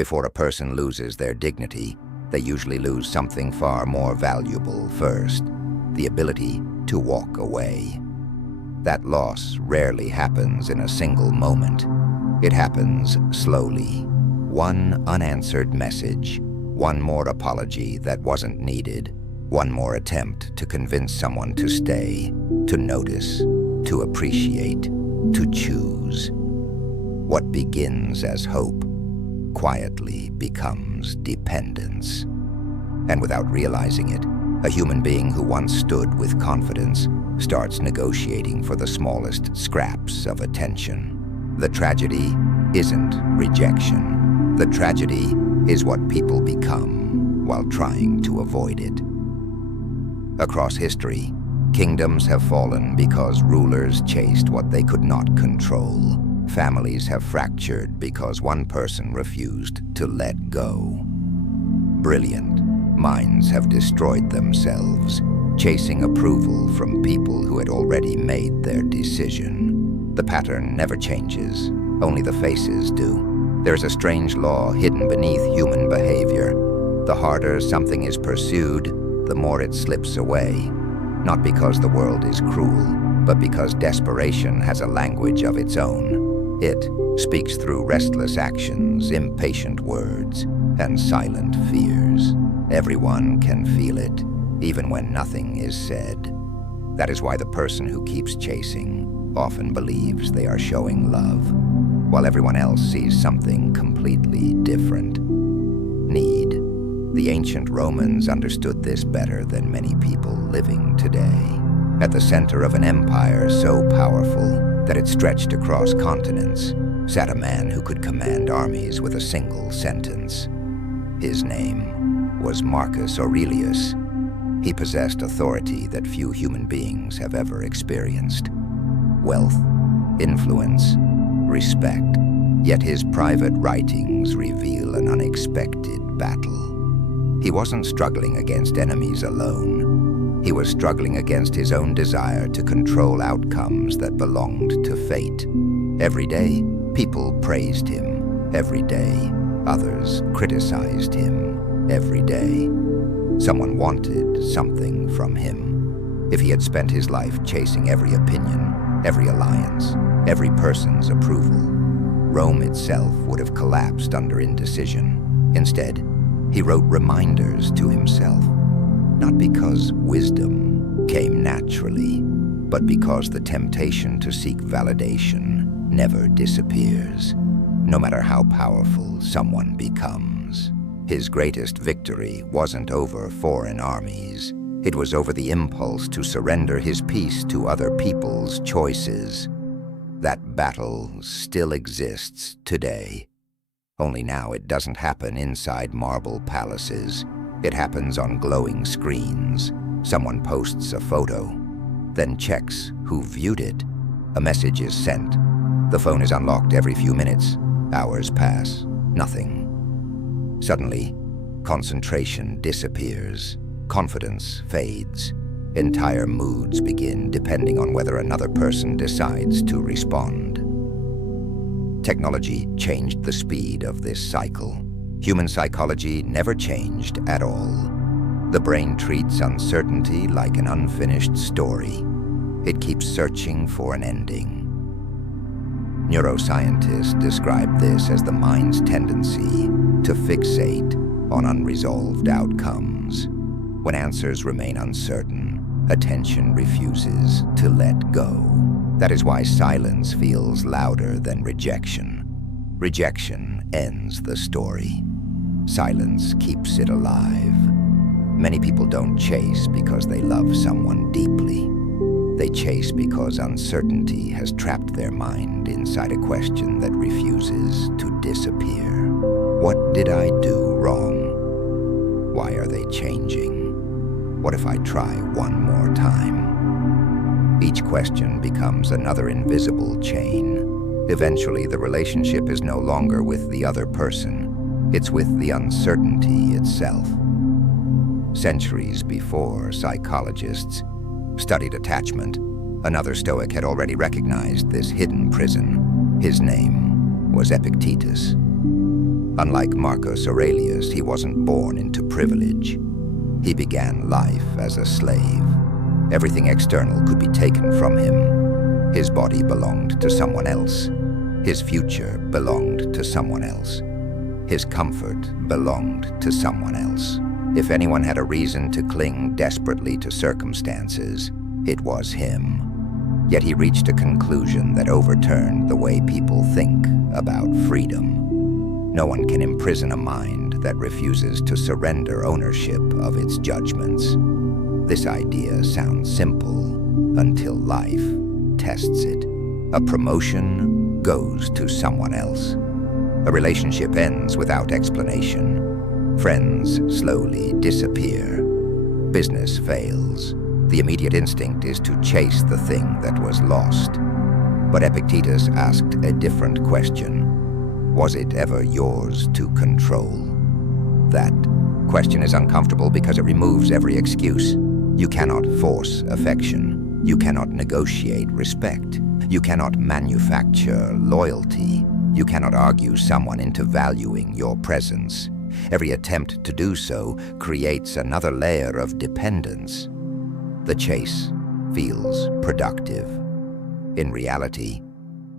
Before a person loses their dignity, they usually lose something far more valuable first: the ability to walk away. That loss rarely happens in a single moment. It happens slowly. One unanswered message, one more apology that wasn't needed, one more attempt to convince someone to stay, to notice, to appreciate, to choose. What begins as hope quietly becomes dependence. And without realizing it, a human being who once stood with confidence starts negotiating for the smallest scraps of attention. The tragedy isn't rejection. The tragedy is what people become while trying to avoid it. Across history, kingdoms have fallen because rulers chased what they could not control. Families have fractured because one person refused to let go. Brilliant minds have destroyed themselves, chasing approval from people who had already made their decision. The pattern never changes, only the faces do. There's a strange law hidden beneath human behavior. The harder something is pursued, the more it slips away. Not because the world is cruel, but because desperation has a language of its own. It speaks through restless actions, impatient words, and silent fears. Everyone can feel it, even when nothing is said. That is why the person who keeps chasing often believes they are showing love, while everyone else sees something completely different. Need. The ancient Romans understood this better than many people living today. At the center of an empire so powerful that it stretched across continents, sat a man who could command armies with a single sentence. His name was Marcus Aurelius. He possessed authority that few human beings have ever experienced. Wealth, influence, respect. Yet his private writings reveal an unexpected battle. He wasn't struggling against enemies alone. He was struggling against his own desire to control outcomes that belonged to fate. Every day, people praised him. Every day, others criticized him. Every day, someone wanted something from him. If he had spent his life chasing every opinion, every alliance, every person's approval, Rome itself would have collapsed under indecision. Instead, he wrote reminders to himself, not because wisdom came naturally, but because the temptation to seek validation never disappears, no matter how powerful someone becomes. His greatest victory wasn't over foreign armies. It was over the impulse to surrender his peace to other people's choices. That battle still exists today. Only now it doesn't happen inside marble palaces. It happens on glowing screens. Someone posts a photo, then checks who viewed it. A message is sent. The phone is unlocked every few minutes. Hours pass. Nothing. Suddenly, concentration disappears. Confidence fades. Entire moods begin depending on whether another person decides to respond. Technology changed the speed of this cycle. Human psychology never changed at all. The brain treats uncertainty like an unfinished story. It keeps searching for an ending. Neuroscientists describe this as the mind's tendency to fixate on unresolved outcomes. When answers remain uncertain, attention refuses to let go. That is why silence feels louder than rejection. Rejection ends the story. Silence keeps it alive. Many people don't chase because they love someone deeply. They chase because uncertainty has trapped their mind inside a question that refuses to disappear. What did I do wrong? Why are they changing? What if I try one more time? Each question becomes another invisible chain. Eventually, the relationship is no longer with the other person. It's with the uncertainty itself. Centuries before psychologists studied attachment, another Stoic had already recognized this hidden prison. His name was Epictetus. Unlike Marcus Aurelius, he wasn't born into privilege. He began life as a slave. Everything external could be taken from him. His body belonged to someone else. His future belonged to someone else. His comfort belonged to someone else. If anyone had a reason to cling desperately to circumstances, it was him. Yet he reached a conclusion that overturned the way people think about freedom. No one can imprison a mind that refuses to surrender ownership of its judgments. This idea sounds simple until life tests it. A promotion goes to someone else. A relationship ends without explanation. Friends slowly disappear. Business fails. The immediate instinct is to chase the thing that was lost. But Epictetus asked a different question. Was it ever yours to control? That question is uncomfortable because it removes every excuse. You cannot force affection. You cannot negotiate respect. You cannot manufacture loyalty. You cannot argue someone into valuing your presence. Every attempt to do so creates another layer of dependence. The chase feels productive. In reality,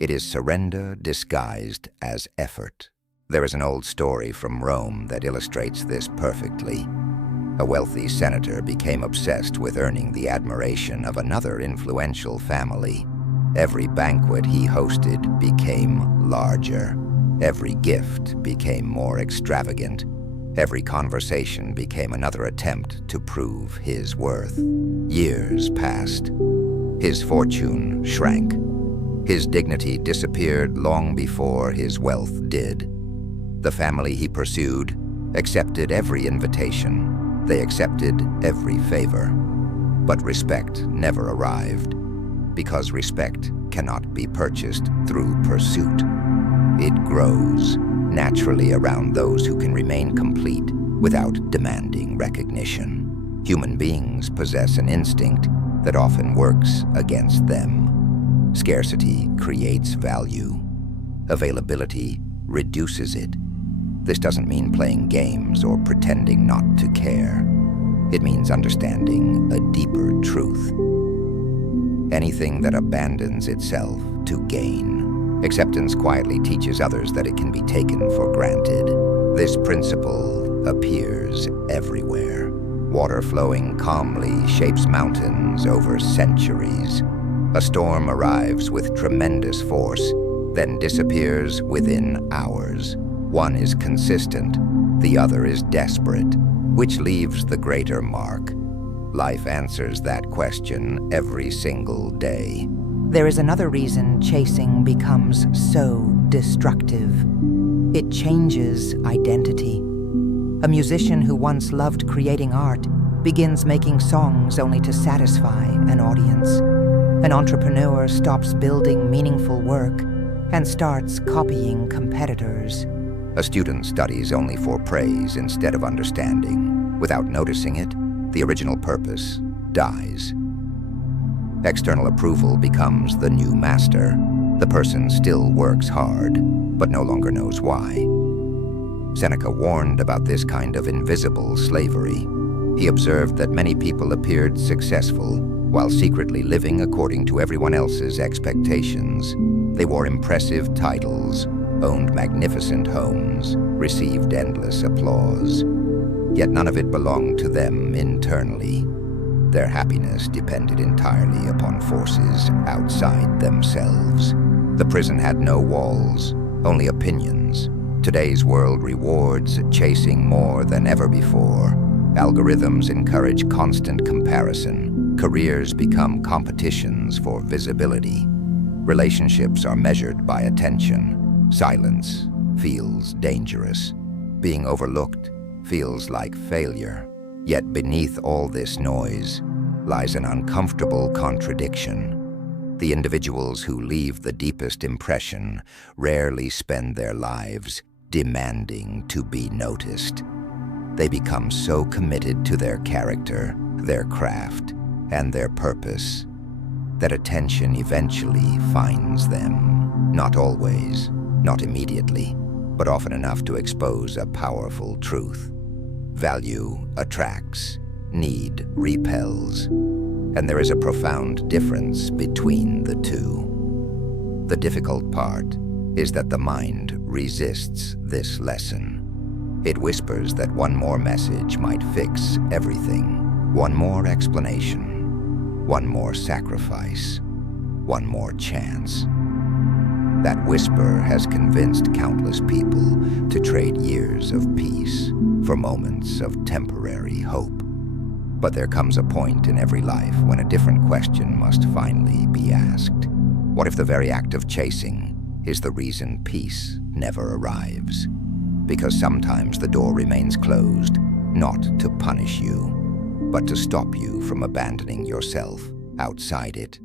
it is surrender disguised as effort. There is an old story from Rome that illustrates this perfectly. A wealthy senator became obsessed with earning the admiration of another influential family. Every banquet he hosted became larger. Every gift became more extravagant. Every conversation became another attempt to prove his worth. Years passed. His fortune shrank. His dignity disappeared long before his wealth did. The family he pursued accepted every invitation. They accepted every favor. But respect never arrived, because respect cannot be purchased through pursuit. It grows naturally around those who can remain complete without demanding recognition. Human beings possess an instinct that often works against them. Scarcity creates value. Availability reduces it. This doesn't mean playing games or pretending not to care. It means understanding a deeper truth. Anything that abandons itself to gain, acceptance quietly teaches others that it can be taken for granted. This principle appears everywhere. Water flowing calmly shapes mountains over centuries. A storm arrives with tremendous force, then disappears within hours. One is consistent, the other is desperate. Which leaves the greater mark? Life answers that question every single day. There is another reason chasing becomes so destructive. It changes identity. A musician who once loved creating art begins making songs only to satisfy an audience. An entrepreneur stops building meaningful work and starts copying competitors. A student studies only for praise instead of understanding. Without noticing it, the original purpose dies. External approval becomes the new master. The person still works hard, but no longer knows why. Seneca warned about this kind of invisible slavery. He observed that many people appeared successful while secretly living according to everyone else's expectations. They wore impressive titles, owned magnificent homes, received endless applause. Yet none of it belonged to them internally. Their happiness depended entirely upon forces outside themselves. The prison had no walls, only opinions. Today's world rewards chasing more than ever before. Algorithms encourage constant comparison. Careers become competitions for visibility. Relationships are measured by attention. Silence feels dangerous. Being overlooked feels like failure. Yet beneath all this noise lies an uncomfortable contradiction. The individuals who leave the deepest impression rarely spend their lives demanding to be noticed. They become so committed to their character, their craft, and their purpose that attention eventually finds them. Not always, not immediately, but often enough to expose a powerful truth. Value attracts, need repels, and there is a profound difference between the two. The difficult part is that the mind resists this lesson. It whispers that one more message might fix everything, one more explanation, one more sacrifice, one more chance. That whisper has convinced countless people to trade years of peace for moments of temporary hope. But there comes a point in every life when a different question must finally be asked. What if the very act of chasing is the reason peace never arrives? Because sometimes the door remains closed, not to punish you, but to stop you from abandoning yourself outside it.